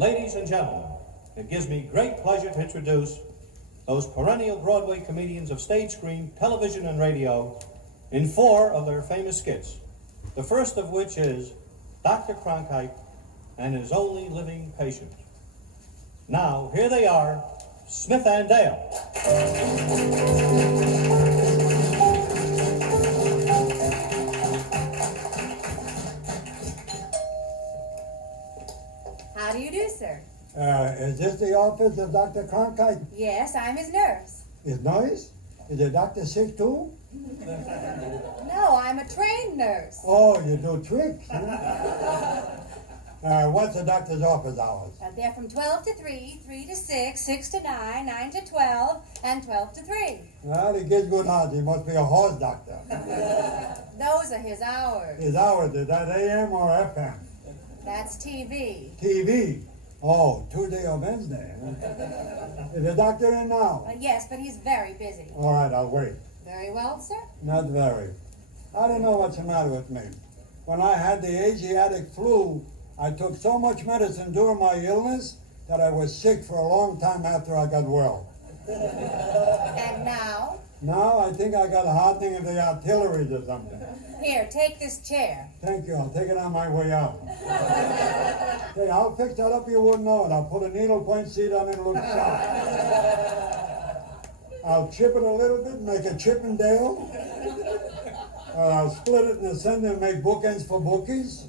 Ladies and gentlemen, it gives me great pleasure to introduce those perennial Broadway comedians of stage, screen, television, and radio in 4 of their famous skits. The first of which is Dr. Kronkite and his only living patient. Now, here they are, Smith and Dale. How do you do, sir? Is this the office of Dr. Kronkite? Yes, I'm his nurse. Is nice? Is the doctor sick too? No, I'm a trained nurse. Oh, you do tricks, huh? What's the doctor's office hours? They're from 12 to 3, 3 to 6, 6 to 9, 9 to 12, and 12 to 3. Well, he gets good odds. He must be a horse doctor. Those are his hours. His hours, is that AM or FM? That's TV. TV? Oh, Tuesday or Wednesday. Huh? Is the doctor in now? Yes, but he's very busy. All right, I'll wait. Very well, sir. Not very. I don't know what's the matter with me. When I had the Asiatic flu, I took so much medicine during my illness that I was sick for a long time after I got well. And now? Now I think I got hardening of the arteries or something. Here, take this chair. Thank you. I'll take it on my way out. Hey, I'll fix that up. You wouldn't know it. I'll put a needlepoint seat on it. It'll look sharp. I'll chip it a little bit, make a Chippendale. Or I'll split it in the center and make bookends for bookies.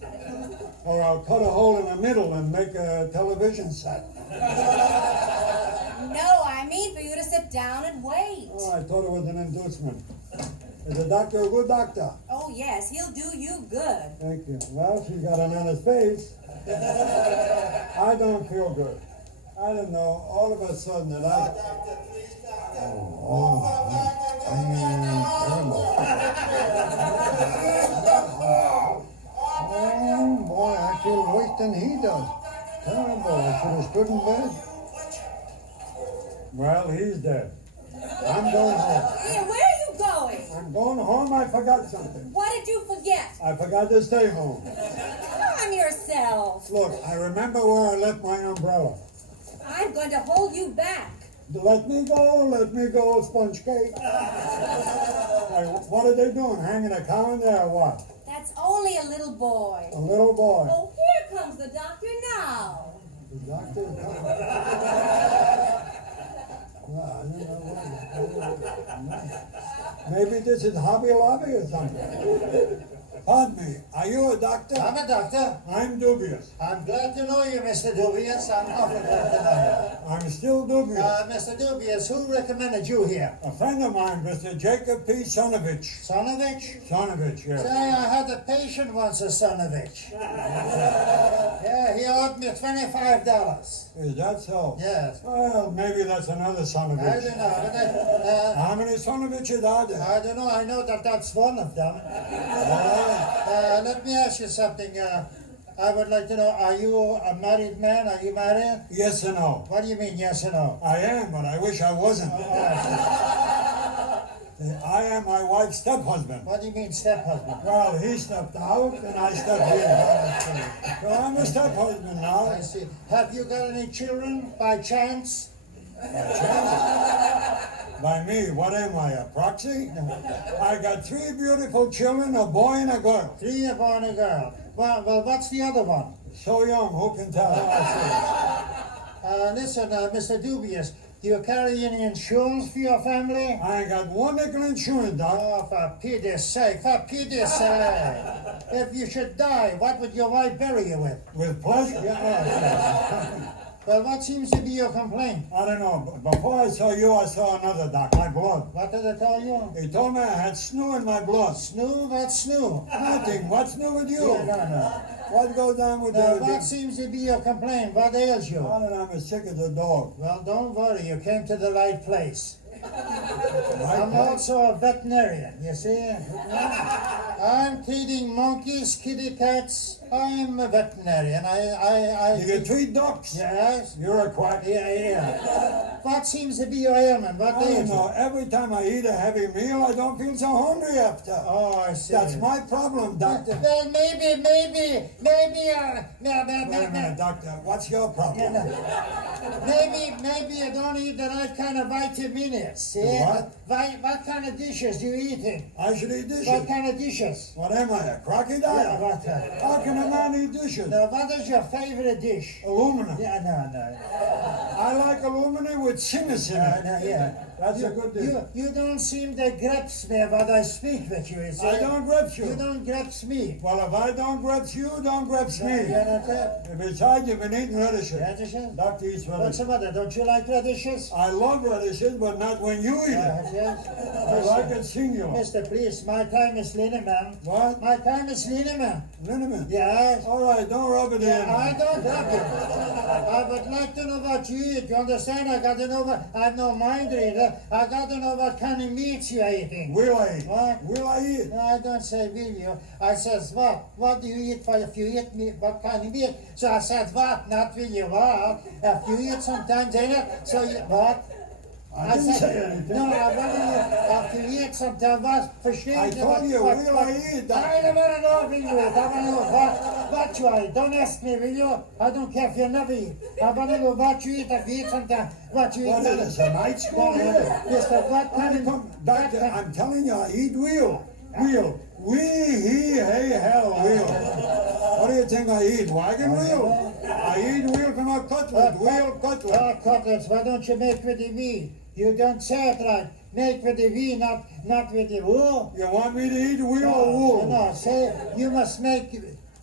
Or I'll cut a hole in the middle and make a television set. No, I mean for you to sit down and wait. Oh, I thought it was an inducement. Is the doctor a good doctor? Oh, yes, he'll do you good. Thank you. Well, she's got an honest face. I don't feel good. I don't know, all of a sudden that I... Oh, boy, I feel worse than he does. Terrible, I should have stood in bed. Well, he's dead. I'm going home. Here, where are you going? I'm going home, I forgot something. What did you forget? I forgot to stay home. Calm yourself. Look, I remember where I left my umbrella. I'm going to hold you back. Let me go, sponge cake. What are they doing, hanging a cow in there or what? That's only a little boy. A little boy. Oh, here comes the doctor now. The doctor is coming. Well, I don't know what. Maybe this is Hobby Lobby or something. Pardon me, are you a doctor? I'm a doctor. I'm dubious. I'm glad to know you, Mr. Dubious. I'm awfully glad to know I'm still dubious. you. Mr. Dubious, who recommended you here? A friend of mine, Mr. Jacob P. Sonovich. Sonovich? Sonovich, yes. Say, I had a patient once, a Sonovich. Yeah, he owed me $25. Is that so? Yes. Well, maybe that's another Sonovich. I don't know. But How many Sonoviches are there? I don't know. I know that that's one of them. Let me ask you something. I would like to know, are you a married man? Are you married? Yes and no. What do you mean, yes or no? I am, but I wish I wasn't. I am my wife's step-husband. What do you mean, step-husband? Well, he stepped out and I stepped in. So I'm a step-husband now. I see. Have you got any children, by chance? By me, what am I, a proxy? I got 3 beautiful children, a boy and a girl. 3, a boy and a girl. Well, what's the other one? So young, who can tell? Listen, Mr. Dubious, do you carry any insurance for your family? I ain't got one nickel insurance, Doc. Oh, for pity's sake, for pity's sake. If you should die, what would your wife bury you with? With pleasure. Well, what seems to be your complaint? I don't know, but before I saw you, I saw another, Doc, my blood. What did they tell you? He told me I had snoo in my blood. Snoo? What's snoo? Nothing. What's new with you? No. What goes on with Now, you? what seems to be your complaint? What ails you? I don't know, I'm as sick as a dog. Well, don't worry, you came to the right place. I'm Right? also a veterinarian, you see. I'm treating monkeys, kitty cats, I'm a veterinarian. I You get 3 ducks. Yes. You're a quack. Yeah. What seems to be your ailment? What I don't ails you? know. Every time I eat a heavy meal, I don't feel so hungry after. Oh, I see. That's my problem, doctor. Well, maybe, Wait a minute, doctor. What's your problem? maybe you don't eat the right kind of vitamins. See? What? What kind of dishes you eating? I should eat dishes. What kind of dishes? What am I, a crocodile? Yeah, what? How can a man eat dishes? Now, what is your favorite dish? Aluminum. Yeah, no. I like aluminum with sinners in it. No, yeah. That's a good dish. You don't seem to grasp me what I speak with you. You see? I don't grasp you. You don't grasp me. Well, if I don't grasp you, don't grasp me. You know that? Besides, you've been eating radishes. Radishes? Doctor eats What's radishes. the matter? Don't you like radishes? I love radishes, but not when you eat it. Yes. I like it singular. Mister, please, my time is leaning, man. What? My time is leaning, man. Liniment. Yes. All right, don't rub it in. I don't have it. I would like to know what you eat. You understand? I got to know what. I'm no mind reader. I got to know what kind of meats you're eating. Will I eat? What? Will I eat? No, I don't say will you. I says what? What do you eat for if you eat meat? What kind of meat? So I said what? Not will you. What? If you eat sometimes, ain't it? So you what? I didn't say anything. No, I want to if you eat sometimes what? For sure. I told you, will I eat? I don't want to know will you eat. I want to know what you eat. Don't ask me, will you? I don't care if you never eat. I want to know what you eat if you eat sometimes. What you eat. What is this, a night school here? Mister, what kind of... Doctor, I'm telling you, I eat wheel. Wheel. He, hell, wheel. What do you think I eat? Wagon wheel? I eat wheel from a cutlet. Wheel cutlet. Oh, cutlets, why don't you make with the V? You don't say it right. Make with the V, not with the wool. You want me to eat wheel or wool? No, say, you must make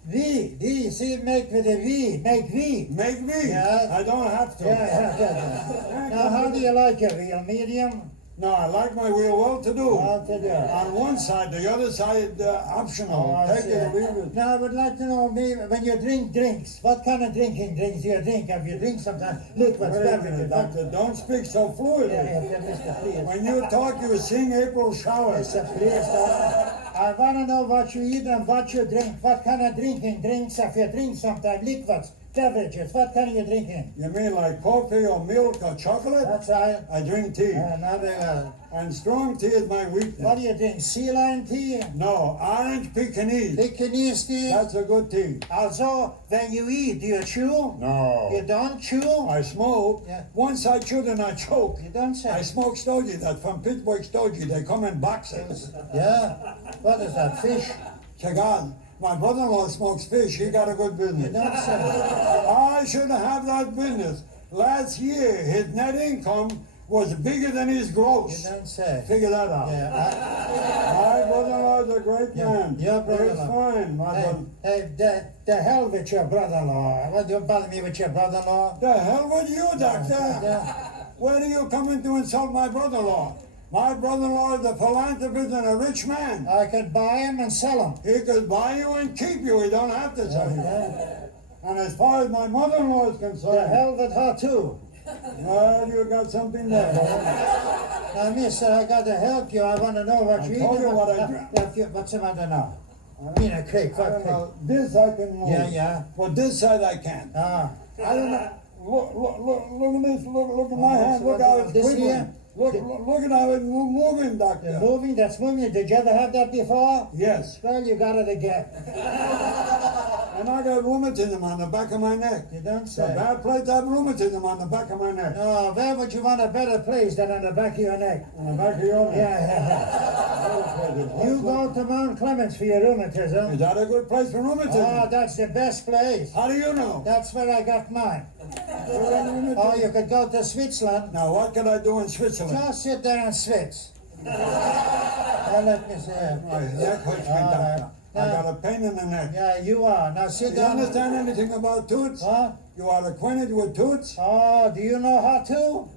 V, see, make with the V, make V. Make me? Yeah. I don't have to. Yeah. Now, how do you like it? Real medium? No, I like my wheel well to do. Well to do. On one side, the other side optional. Oh, I Take see. it or leave it. Now, I would like to know, maybe, when you drink drinks, what kind of drinks do you drink? If you drink sometimes liquids, Wait a minute, beverages. doctor. Don't speak so fluidly. Yeah, Mister, please. When you talk, you sing April showers. Mister, please, I want to know what you eat and what you drink. What kind of drinks? If you drink sometimes liquids, beverages, what kind are you drinking? You mean like coffee or milk or chocolate? That's right. I drink tea. Now very well. And strong tea is my weakness. What do you drink? Sea lion tea? No, orange Pekingese. Pekingese tea? That's a good tea. Also, when you eat, do you chew? No. You don't chew? I smoke. Yeah. Once I chewed and I choke. You don't say. I smoke stogie, that from Pittsburgh stogie. They come in boxes. Yeah. What is that, fish? Check out. My brother-in-law smokes fish. He got a good You business. don't say. I should have that business. Last year, his net income was bigger than his You gross. don't say. Figure that out. Yeah. My brother-in-law is a great man. Your brother-in-law. He's fine, my brother. The hell with your brother-in-law. What do you bother me with your brother-in-law? The hell with you, doctor? Yeah. Where do you come in to insult my brother-in-law? My brother-in-law is a philanthropist and a rich man. I could buy him and sell him. He could buy you and keep you. He don't have to sell you. And as far as my mother-in-law is The concerned, hell with her too. well, you got something there. Now, mister, I got to help you. I want to know what I you eat. told you what I drank. What's the matter now? I mean, a cake. I What don't cake? know. This I can move. Yeah. But this side I can't. Ah. I don't know. Look at this. Look at my hand. Look how it's This wiggling. here? Look at how it's moving, doctor. The moving, that's moving. Did you ever have that before? Yes. Well, you got it again. And I got rheumatism on the back of my neck. You don't The say. bad place, I have rheumatism on the back of my neck. No, where would you want a better place than on the back of your neck? On the back of your neck. Yeah. You go to Mount Clemens for your rheumatism. Is that a good place for rheumatism? Oh, that's the best place. How do you know? That's where I got mine. Or you could go to Switzerland. Now, what can I do in Switzerland? Just sit there and switch. Now let me see. My neck hurts me, All right. doctor. I got a pain in the neck. Yeah, you are. Now sit Do you down. understand anything about toots? What? You are acquainted with toots? Oh, do you know how to?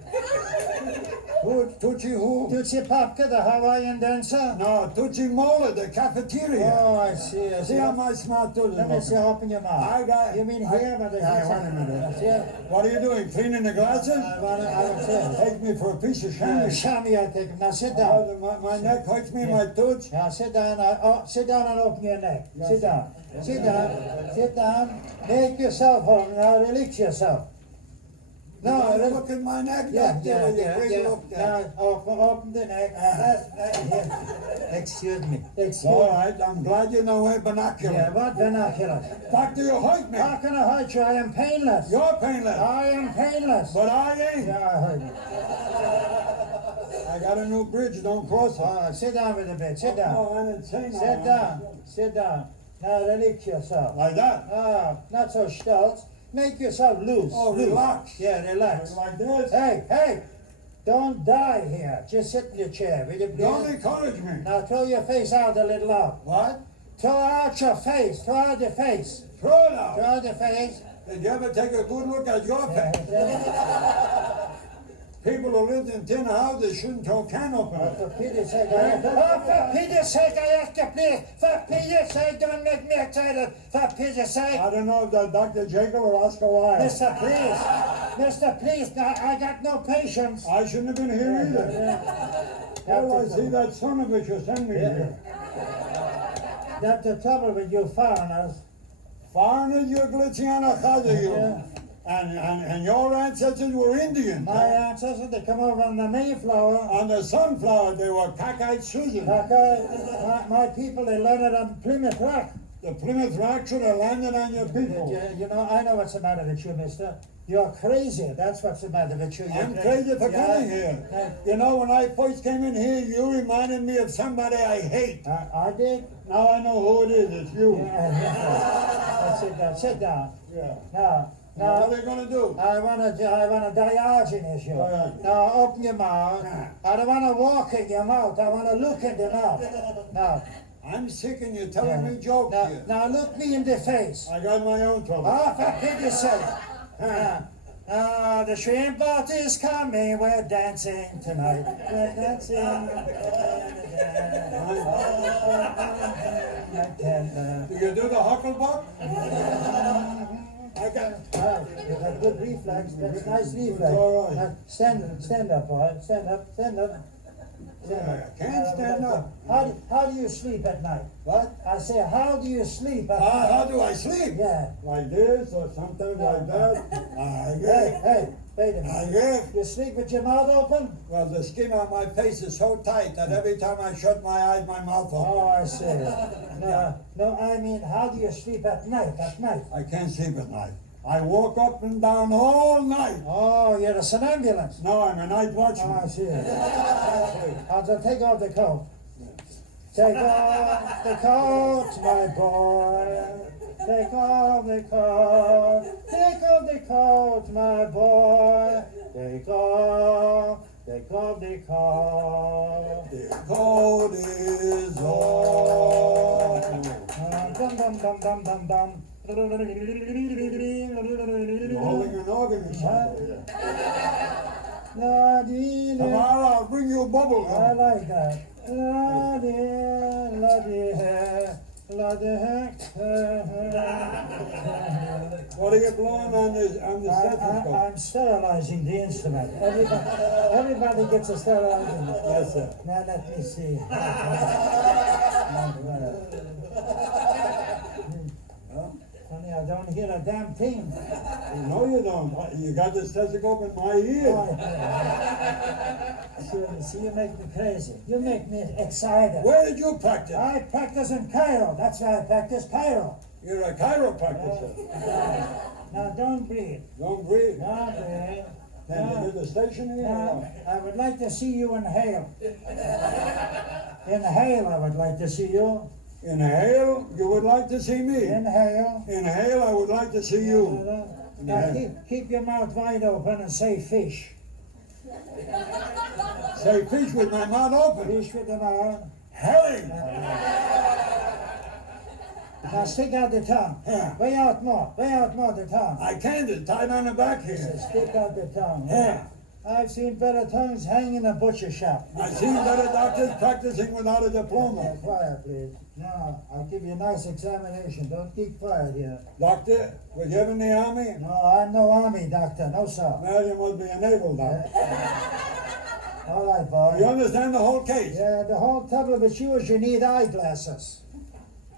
Tootsie who? Tootsie Popka, the Hawaiian dancer? No, Tootsie Mola, the cafeteria. Oh, I see. I See how my smart tooth is Let me see, looking? open your mouth. I got- You mean I- here? But Yeah, wait a minute. That's it. What are you doing, cleaning the glasses? I would say. Take me for a piece of Yeah, chamois. chamois, I take. Now sit down. My neck hurts me, my tooth. Now sit down. Sit down and open your neck. Sit down. Sit down. Sit down. Make yourself home. Now relax yourself. No, Look at my neck. yeah, Doctor, yeah, will you yeah, please yeah. look there? Now open the neck. Yeah. Excuse me. Excuse All me. right, I'm glad you know where binoculars. Yeah, what binoculars? Doctor, you hurt me. How can I hurt you? I am painless. You're painless, I am painless. but I ain't. Yeah, I heard you. I got a new bridge, don't cross it. All right, sit down with a bit. Sit down. Oh, I didn't say Sit nothing. down. Sit down. Now relax yourself. Like that? Not so stolz. Make yourself loose. Oh, loose. relax. Yeah, relax. Like this? Hey, don't die here. Just sit in your chair, will you please? Don't encourage me. Now throw your face out a little out. What? Throw out your face. Throw out your face. Throw it out. Throw out your face. Did you ever take a good look at your face? People who lived in tin houses shouldn't throw can open. For Peter's sake, for Peter's sake, I ask you, please. For Peter's sake, don't make me excited. For Peter's sake. I don't know if that's Dr. Jekyll or Oscar Wilde. Mister, please. Mister, please. I got no patience. I shouldn't have been here either. Oh, I see that son of a bitch you sent me here. That's the trouble with you foreigners. Foreigners, you're Glitziana Chaza, you. Yeah. And your ancestors were Indian. My ancestors, they come over on the Mayflower. On the sunflower, they were cockeyed Susan. My people, they landed on Plymouth Rock. The Plymouth Rock should have landed on your people. You know, I know what's the matter with you, mister. You're crazy. That's what's the matter with you. I'm crazy for coming here. You know, when I first came in here, you reminded me of somebody I hate. I did? Now I know who it is. It's you. That's it. Now, sit down. Yeah. Now, Now, what are they going to do? I want a Diogenes you. Diogenes. Now, open your mouth. I don't want to walk in your mouth. I want to look in your mouth. Now, I'm sick and you're telling me jokes here. now look me in the face. I got my own trouble. Oh, for pity's sake. The shrimp boat is coming. We're dancing tonight. We're dancing. Do you do the hucklebuck? I got. You have good reflex. That's nice reflex. all right. Stand up, boy. Stand up. I can't stand up. How do you sleep at night? What? I say, how do you sleep at How night? do I sleep? Yeah. Like this or something like that? Hey, wait a I minute. guess. You sleep with your mouth open? Well, the skin on my face is so tight that every time I shut my eyes, my mouth opens. Oh, I see. No, I mean, how do you sleep at night? I can't sleep at night. I walk up and down all night. Oh, you're a somnambulance. No, I'm a night Oh, I watchman. see. I'll just take off the coat. Take off the coat, my boy. Take off the coat. Take off the coat, my boy. Take off the coat. The cold is on. Dum dum dum dum dum dum. You're holding an organ or something. Tomorrow I'll bring you a bubble I gum. like that. What are you blowing on the stethoscope? I'm sterilizing the instrument. Everybody gets a sterilizer. Yes, sir. Now let me see. Funny, I don't hear a damn thing. No, you don't. You got the stethoscope in my ear. See, you make me crazy. You make me excited. Where did you practice? I practice in Cairo. That's why I practice Cairo. You're a chiropractor. Now don't breathe. Don't breathe. Don't breathe. Then you do the station here? Now, I would like to see you inhale. Inhale, I would like to see you. Inhale, you would like to see me. Inhale. Inhale, I would like to see you. Now keep your mouth wide open and say fish. Say fish with my mouth open. Fish with the mouth. Herring. Now stick out the tongue. Yeah. Way out more the tongue. I can't. It's tied on the back here. Stick out the tongue. Yeah. I've seen better tongues hang in a butcher shop. I've seen better doctors practicing without a diploma. Quiet, please. Now, I'll give you a nice examination. Don't keep quiet here. Doctor, were you ever in the army? No, I'm no army doctor. No, sir. Well, you must be a naval doctor. All right, boy. You understand the whole case? Yeah, the whole trouble with you is you need eyeglasses.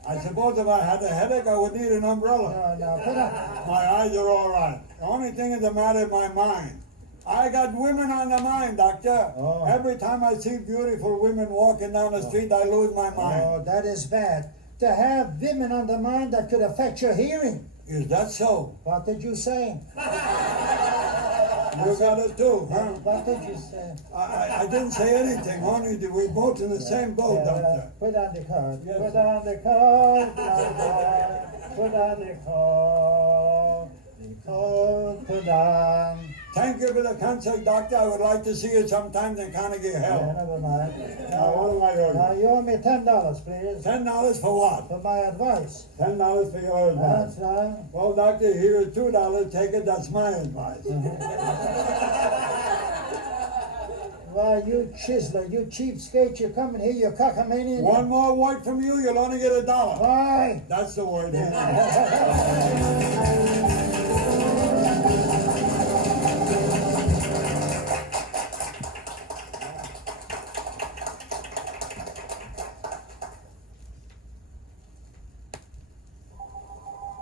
I suppose if I had a headache, I would need an umbrella. No, put on. My eyes are all right. The only thing is the matter with my mind. I got women on the mind, doctor. Oh. Every time I see beautiful women walking down the street, I lose my mind. Oh, that is bad. To have women on the mind that could affect your hearing. Is that so? What did you say? You got it too, huh? What did you say? I didn't say anything, only that we're both in the same boat, doctor. Put on the card. Yes, Put sir. on the card, my boy. Put on the card. The card, put on. Thank you for the concert, doctor. I would like to see you sometimes in Carnegie Yeah, Hell. never mind. Now, what do I owe Now, you? you owe me $10, please. $10 for what? For my advice. $10 for your advice. That's right. Well, doctor, here is $2. Take it. That's my advice. Why, you chiseler, you cheapskate, you come in here, you cockamaniac. One more word from you, you'll only get $1. Why? That's the word.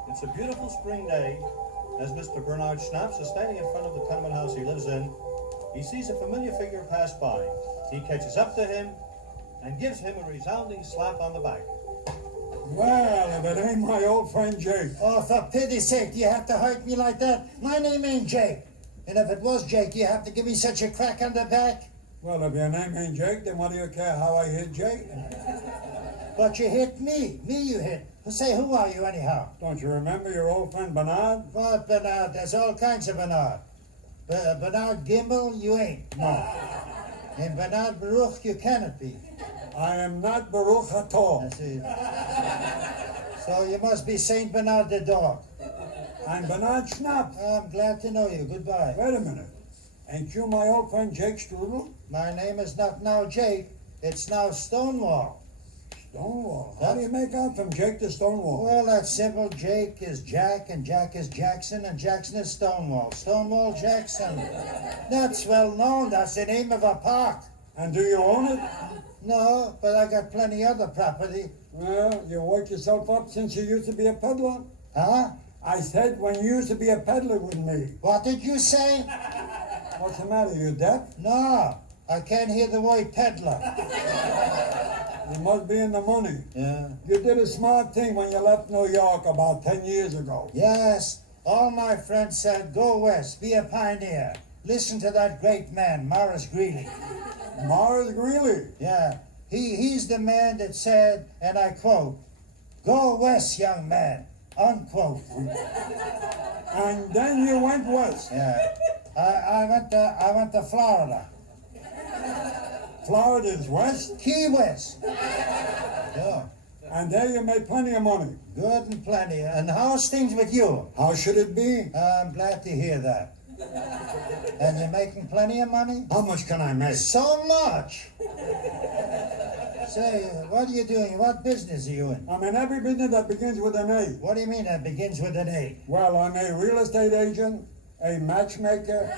It's a beautiful spring day as Mr. Bernard Shnapps is standing in front of the tenement house he lives in. He sees a familiar figure pass by. He catches up to him and gives him a resounding slap on the back. Well, if it ain't my old friend Jake. Oh, for pity's sake, do you have to hurt me like that? My name ain't Jake. And if it was Jake, you have to give me such a crack on the back? Well, if your name ain't Jake, then what do you care how I hit Jake? But you hit me. Me you hit. Say, who are you anyhow? Don't you remember your old friend Bernard? What Bernard? There's all kinds of Bernard. Bernard Gimble, you ain't. No, And Bernard Baruch, you cannot be. I am not Baruch at all. I see. So you must be Saint Bernard the dog. I'm Bernard Shnapps. I'm glad to know you. Goodbye. Wait a minute. Ain't you my old friend Jake Strudel? My name is not now Jake. It's now Stonewall. Stonewall. How do you make out from Jake to Stonewall? Well, that's simple. Jake is Jack, and Jack is Jackson, and Jackson is Stonewall. Stonewall Jackson. That's well known. That's the name of a park. And do you own it? No, but I got plenty other property. Well, you worked yourself up since you used to be a peddler. Huh? I said when you used to be a peddler with me. What did you say? What's the matter, you deaf? No, I can't hear the word peddler. You must be in the money. Yeah. You did a smart thing when you left New York about 10 years ago. Yes, all my friends said, go west, be a pioneer. Listen to that great man, Morris Greeley. Morris Greeley. Yeah, he's the man that said, and I quote, go west, young man, unquote. And then you went west. Yeah, I went to Florida. Florida's west. Key West. Yeah, And there you made plenty of money. good and plenty. And how's things with you? How should it be? I'm glad to hear that. And you're making plenty of money? How much can I make? So much. Say, what are you doing? What business are you in? I'm in every business that begins with an A. What do you mean that begins with an A? Well, I'm a real estate agent, a matchmaker,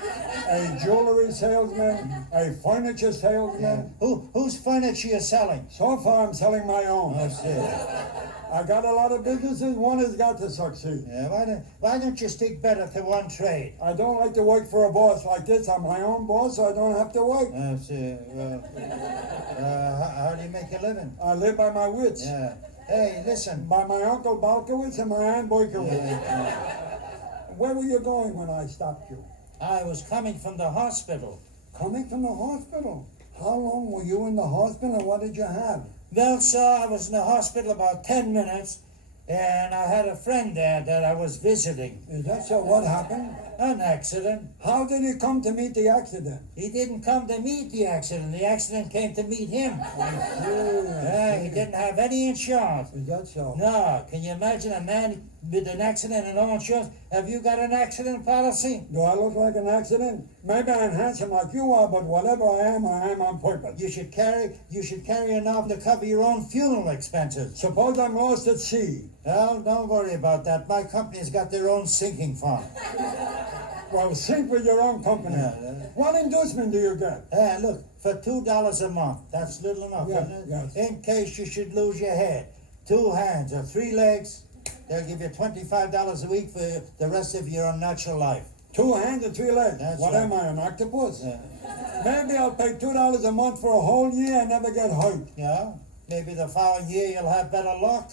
a jewelry salesman, a furniture salesman. Whose furniture you selling? So far, I'm selling my own. I see. I got a lot of businesses. One has got to succeed. Yeah, why don't you stick better to one trade? I don't like to work for a boss like this. I'm my own boss, so I don't have to work. I see. How do you make a living? I live by my wits. Yeah. Hey, listen. By my uncle Balkowitz and my aunt Boykowitz. Where were you going when I stopped you? I was coming from the hospital. Coming from the hospital. How long were you in the hospital and what did you have? Well, sir, I was in the hospital about 10 minutes, and I had a friend there that I was visiting. Is that so? What happened? An accident? How did he come to meet the accident? He didn't come to meet the accident. The accident came to meet him. Yeah, he didn't have any insurance. Is that so? No, can you imagine a man with an accident and no insurance? Have you got an accident policy? Do I look like an accident? Maybe I'm handsome like you are, but whatever I am on purpose. You should carry enough to cover your own funeral expenses. Suppose I'm lost at sea. Well, don't worry about that. My company's got their own sinking fund. Well, sink with your own company. Yeah. What inducement do you get? Look, for $2 a month, that's little enough, Yeah, isn't it? yes. In case you should lose your head. 2 hands or 3 legs, they'll give you $25 a week for the rest of your unnatural life. 2 hands and 3 legs. That's What right. am I, an octopus? Yeah. Maybe I'll pay $2 a month for a whole year and never get hurt. Yeah? Maybe the following year you'll have better luck.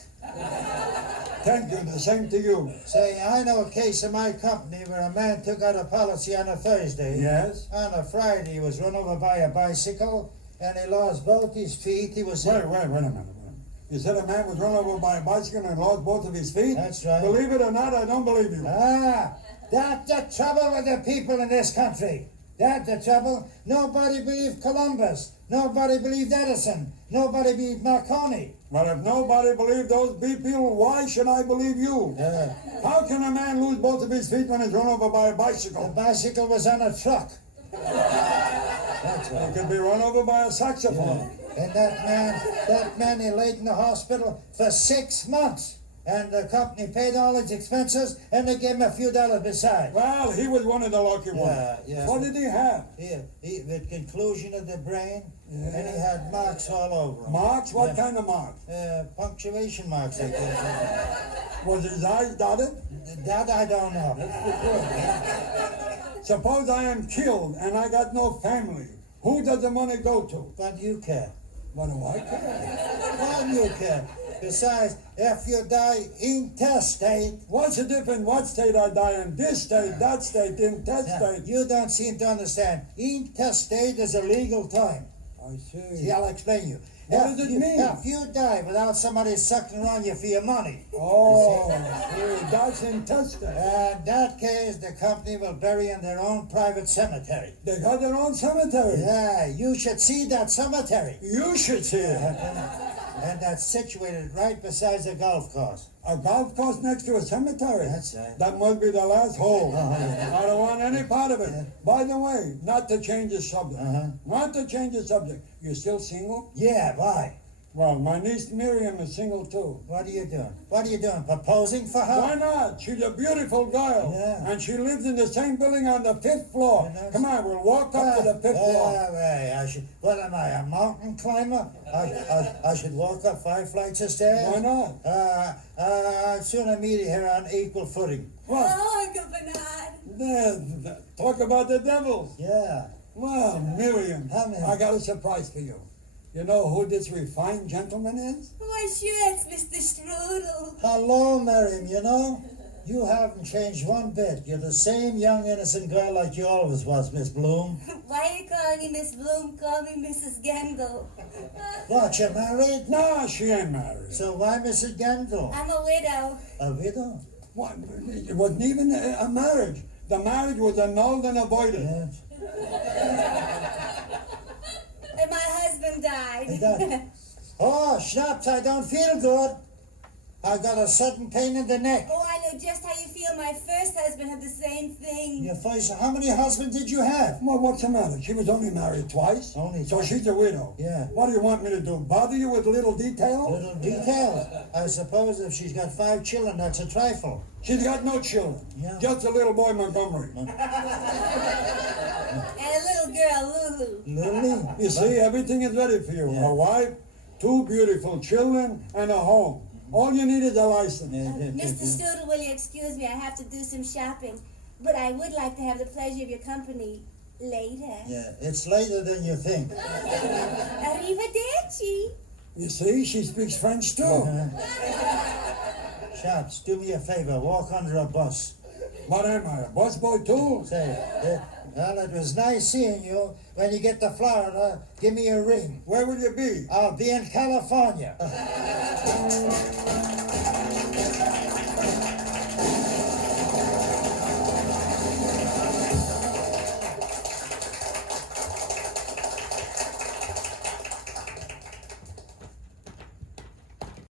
Thank you, the same to you. Say, I know a case in my company where a man took out a policy on a Thursday. Yes? On a Friday, he was run over by a bicycle, and he lost both his feet. He was... Wait a minute. You said a man was run over by a bicycle and lost both of his feet? That's right. Believe it or not, I don't believe you. That's the trouble with the people in this country. That's the trouble. Nobody believed Columbus. Nobody believed Edison. Nobody believed Marconi. But if nobody believed those people, why should I believe you? How can a man lose both of his feet when he's run over by a The bicycle? bicycle was on a truck. That's He right. could be run over by a saxophone. And that man, he laid in the hospital for 6 months. And the company paid all his expenses, and they gave him a few dollars besides. Well, he was one of the lucky ones. Yeah. What did he have? He with conclusion of the brain, and he Yeah. had marks all over him. Marks? What Yeah. kind of marks? Punctuation marks, I guess. Was his eyes dotted? That I don't know. Suppose I am killed and I got no family. Who does the money go to? What do you care? What do I care? What do you care? Besides, if you die intestate, What's the difference? What state I die in? This state, that state, intestate. you don't seem to understand. Intestate is a legal term. I see. See, I'll explain you. What does it mean? If you die without somebody sucking on you for your money, Oh, see, that's intestate. in that case, the company will bury in their own private cemetery. They got their own cemetery. Yeah, you should see that cemetery. You should see it. And that's situated right beside the golf course. A golf course next to a cemetery. That's right. That must be the last hole. Uh-huh. I don't want any part of it. Yeah. By the way, not to change the subject. Uh-huh. Not to change the subject. You still single? Yeah, why? Well, my niece Miriam is single too. What are you doing? What are you doing? Proposing for her? Why not? She's a beautiful girl. Yeah. And she lives in the same building on the 5th floor. And that's- Come on, we'll walk up to the 5th floor. I should. What am I? A mountain climber? I should walk up 5 flights of stairs. Why not? I'd sooner meet her on equal footing. Well, Oh, Uncle Bernard. talk about the devil. Yeah. Well, Miriam, Honey. I got a surprise for you. You know who this refined gentleman is? Why, sure, it's Mr. Strudel. Hello, Miriam. You know, you haven't changed one bit. You're the same young, innocent girl like you always was, Miss Bloom. Why are you calling me Miss Bloom? Call me Mrs. Gendel. What, you married? No, she ain't married. So why Mrs. Gendel? I'm a widow. A widow? What? It wasn't even a marriage. The marriage was annulled and avoided. Yes. And my husband died. He died. Oh, Shnapps, I don't feel good. I got a sudden pain in the neck. Oh, I know just how you feel. My first husband had the same thing. Your face, how many husbands did you have? Well, what's the matter? She was only married twice. Only So twice. she's a widow. Yeah. What do you want me to do? Bother you with little details? Little details. I suppose if she's got 5 children, that's a trifle. She's got no children. Yeah. Just a little boy, Montgomery. And a little girl, Lulu. Lily? You see, everything is ready for you. Yeah. A wife, 2 beautiful children, and a home. All you need is a license. Mr. Strudel, will you excuse me? I have to do some shopping. But I would like to have the pleasure of your company later. Yeah, it's later than you think. Arrivederci. You see, she speaks French too. Shnapps, do me a favor, walk under a bus. What am I, a busboy too? Say, well, it was nice seeing you. When you get to Florida, give me a ring. Where will you be? I'll be in California.